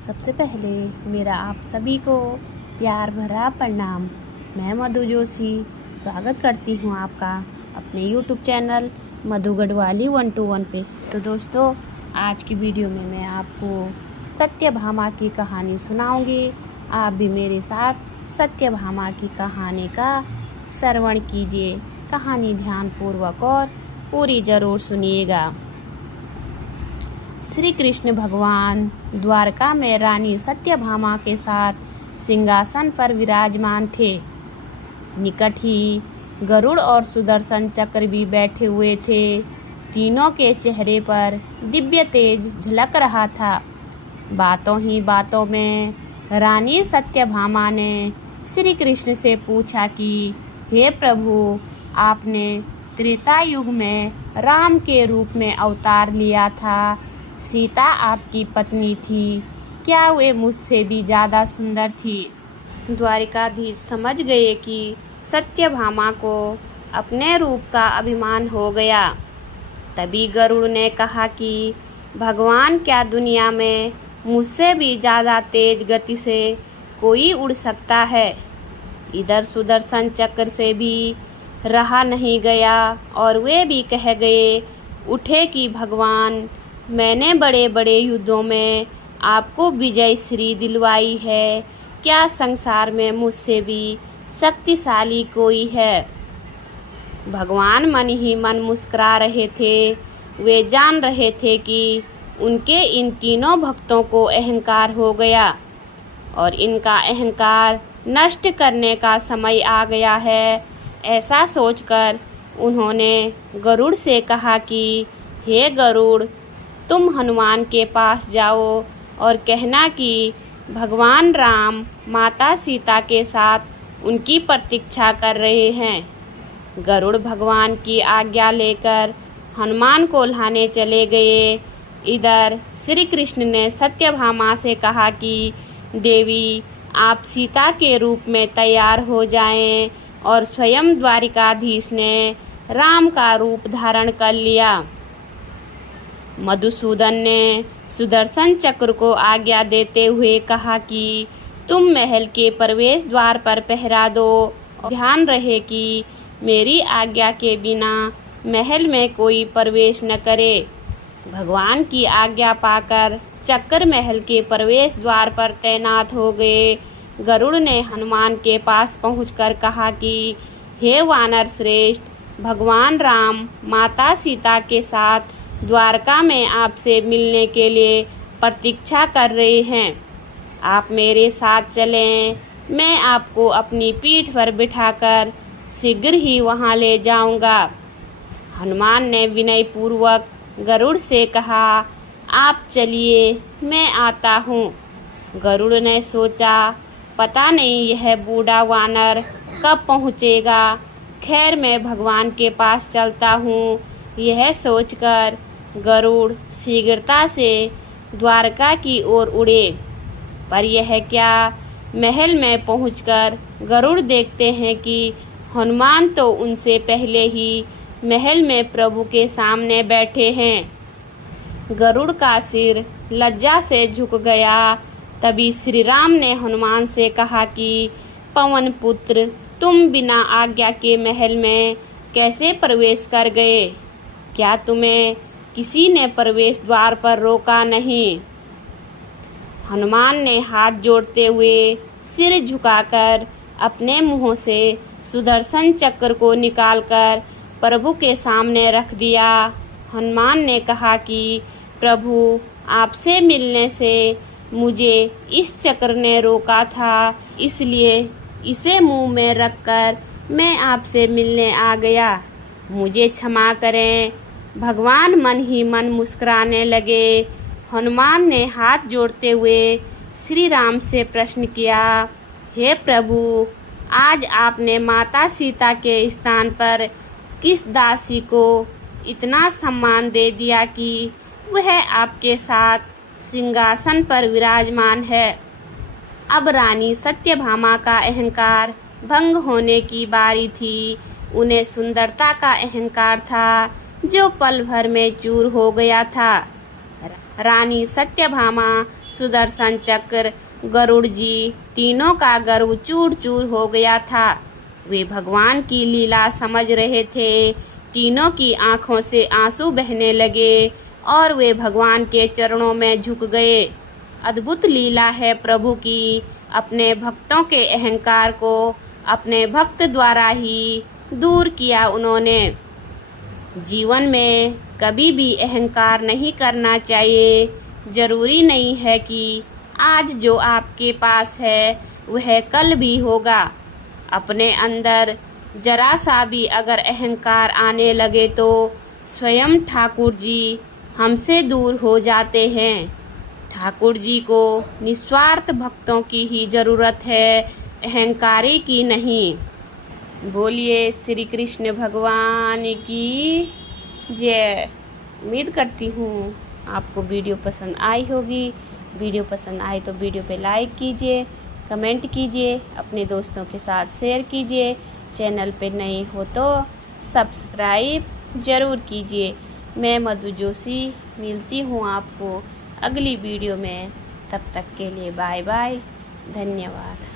सबसे पहले मेरा आप सभी को प्यार भरा प्रणाम। मैं मधु जोशी स्वागत करती हूँ आपका अपने YouTube चैनल मधु गढ़वाली 121 पे। तो दोस्तों, आज की वीडियो में मैं आपको सत्यभामा की कहानी सुनाऊंगी। आप भी मेरे साथ सत्यभामा की कहानी का श्रवण कीजिए। कहानी ध्यानपूर्वक और पूरी ज़रूर सुनिएगा। श्री कृष्ण भगवान द्वारका में रानी सत्यभामा के साथ सिंहासन पर विराजमान थे। निकट ही गरुड़ और सुदर्शन चक्र भी बैठे हुए थे। तीनों के चेहरे पर दिव्य तेज झलक रहा था। बातों ही बातों में रानी सत्यभामा ने श्री कृष्ण से पूछा कि हे प्रभु, आपने त्रेता युग में राम के रूप में अवतार लिया था। सीता आपकी पत्नी थी, क्या वे मुझसे भी ज़्यादा सुंदर थी? द्वारिकाधीश समझ गए कि सत्यभामा को अपने रूप का अभिमान हो गया। तभी गरुड़ ने कहा कि भगवान, क्या दुनिया में मुझसे भी ज़्यादा तेज गति से कोई उड़ सकता है? इधर सुदर्शन चक्र से भी रहा नहीं गया और वे भी कह गए उठे कि भगवान, मैंने बड़े बड़े युद्धों में आपको विजय श्री दिलवाई है। क्या संसार में मुझसे भी शक्तिशाली कोई है? भगवान मन ही मन मुस्कुरा रहे थे। वे जान रहे थे कि उनके इन तीनों भक्तों को अहंकार हो गया और इनका अहंकार नष्ट करने का समय आ गया है। ऐसा सोचकर उन्होंने गरुड़ से कहा कि हे गरुड़, तुम हनुमान के पास जाओ और कहना कि भगवान राम माता सीता के साथ उनकी प्रतीक्षा कर रहे हैं। गरुड़ भगवान की आज्ञा लेकर हनुमान को लाने चले गए। इधर श्री कृष्ण ने सत्यभामा से कहा कि देवी, आप सीता के रूप में तैयार हो जाएं, और स्वयं द्वारिकाधीश ने राम का रूप धारण कर लिया। मधुसूदन ने सुदर्शन चक्र को आज्ञा देते हुए कहा कि तुम महल के प्रवेश द्वार पर पहरा दो। ध्यान रहे कि मेरी आज्ञा के बिना महल में कोई प्रवेश न करे। भगवान की आज्ञा पाकर चक्र महल के प्रवेश द्वार पर तैनात हो गए। गरुड़ ने हनुमान के पास पहुंचकर कहा कि हे वानर श्रेष्ठ, भगवान राम माता सीता के साथ द्वारका में आपसे मिलने के लिए प्रतीक्षा कर रहे हैं। आप मेरे साथ चलें, मैं आपको अपनी पीठ पर बिठाकर शीघ्र ही वहां ले जाऊंगा। हनुमान ने विनयपूर्वक गरुड़ से कहा, आप चलिए, मैं आता हूँ। गरुड़ ने सोचा, पता नहीं यह बूढ़ा वानर कब पहुँचेगा। खैर, मैं भगवान के पास चलता हूँ। यह सोचकर गरुड़ शीघ्रता से द्वारका की ओर उड़े। पर यह क्या, महल में पहुंचकर गरुड़ देखते हैं कि हनुमान तो उनसे पहले ही महल में प्रभु के सामने बैठे हैं। गरुड़ का सिर लज्जा से झुक गया। तभी श्री राम ने हनुमान से कहा कि पवन पुत्र, तुम बिना आज्ञा के महल में कैसे प्रवेश कर गए? क्या तुम्हें किसी ने प्रवेश द्वार पर रोका नहीं? हनुमान ने हाथ जोड़ते हुए सिर झुकाकर अपने मुंह से सुदर्शन चक्र को निकालकर प्रभु के सामने रख दिया। हनुमान ने कहा कि प्रभु, आपसे मिलने से मुझे इस चक्र ने रोका था, इसलिए इसे मुंह में रखकर मैं आपसे मिलने आ गया। मुझे क्षमा करें। भगवान मन ही मन मुस्कुराने लगे। हनुमान ने हाथ जोड़ते हुए श्री राम से प्रश्न किया, हे प्रभु, आज आपने माता सीता के स्थान पर किस दासी को इतना सम्मान दे दिया कि वह आपके साथ सिंहासन पर विराजमान है? अब रानी सत्यभामा का अहंकार भंग होने की बारी थी। उन्हें सुंदरता का अहंकार था जो पल भर में चूर हो गया था। रानी सत्यभामा सुदर्शन चक्र, गरुड़ जी, तीनों का गर्व चूर चूर हो गया था। वे भगवान की लीला समझ रहे थे। तीनों की आंखों से आंसू बहने लगे और वे भगवान के चरणों में झुक गए। अद्भुत लीला है प्रभु की। अपने भक्तों के अहंकार को अपने भक्त द्वारा ही दूर किया उन्होंने। जीवन में कभी भी अहंकार नहीं करना चाहिए। जरूरी नहीं है कि आज जो आपके पास है वह कल भी होगा। अपने अंदर जरा सा भी अगर अहंकार आने लगे तो स्वयं ठाकुर जी हमसे दूर हो जाते हैं। ठाकुर जी को निस्वार्थ भक्तों की ही जरूरत है, अहंकारी की नहीं। बोलिए श्री कृष्ण भगवान की जय। उम्मीद करती हूँ आपको वीडियो पसंद आई होगी। वीडियो पसंद आए तो वीडियो पे लाइक कीजिए, कमेंट कीजिए, अपने दोस्तों के साथ शेयर कीजिए। चैनल पे नए हो तो सब्सक्राइब ज़रूर कीजिए। मैं मधु जोशी मिलती हूँ आपको अगली वीडियो में। तब तक के लिए बाय बाय, धन्यवाद।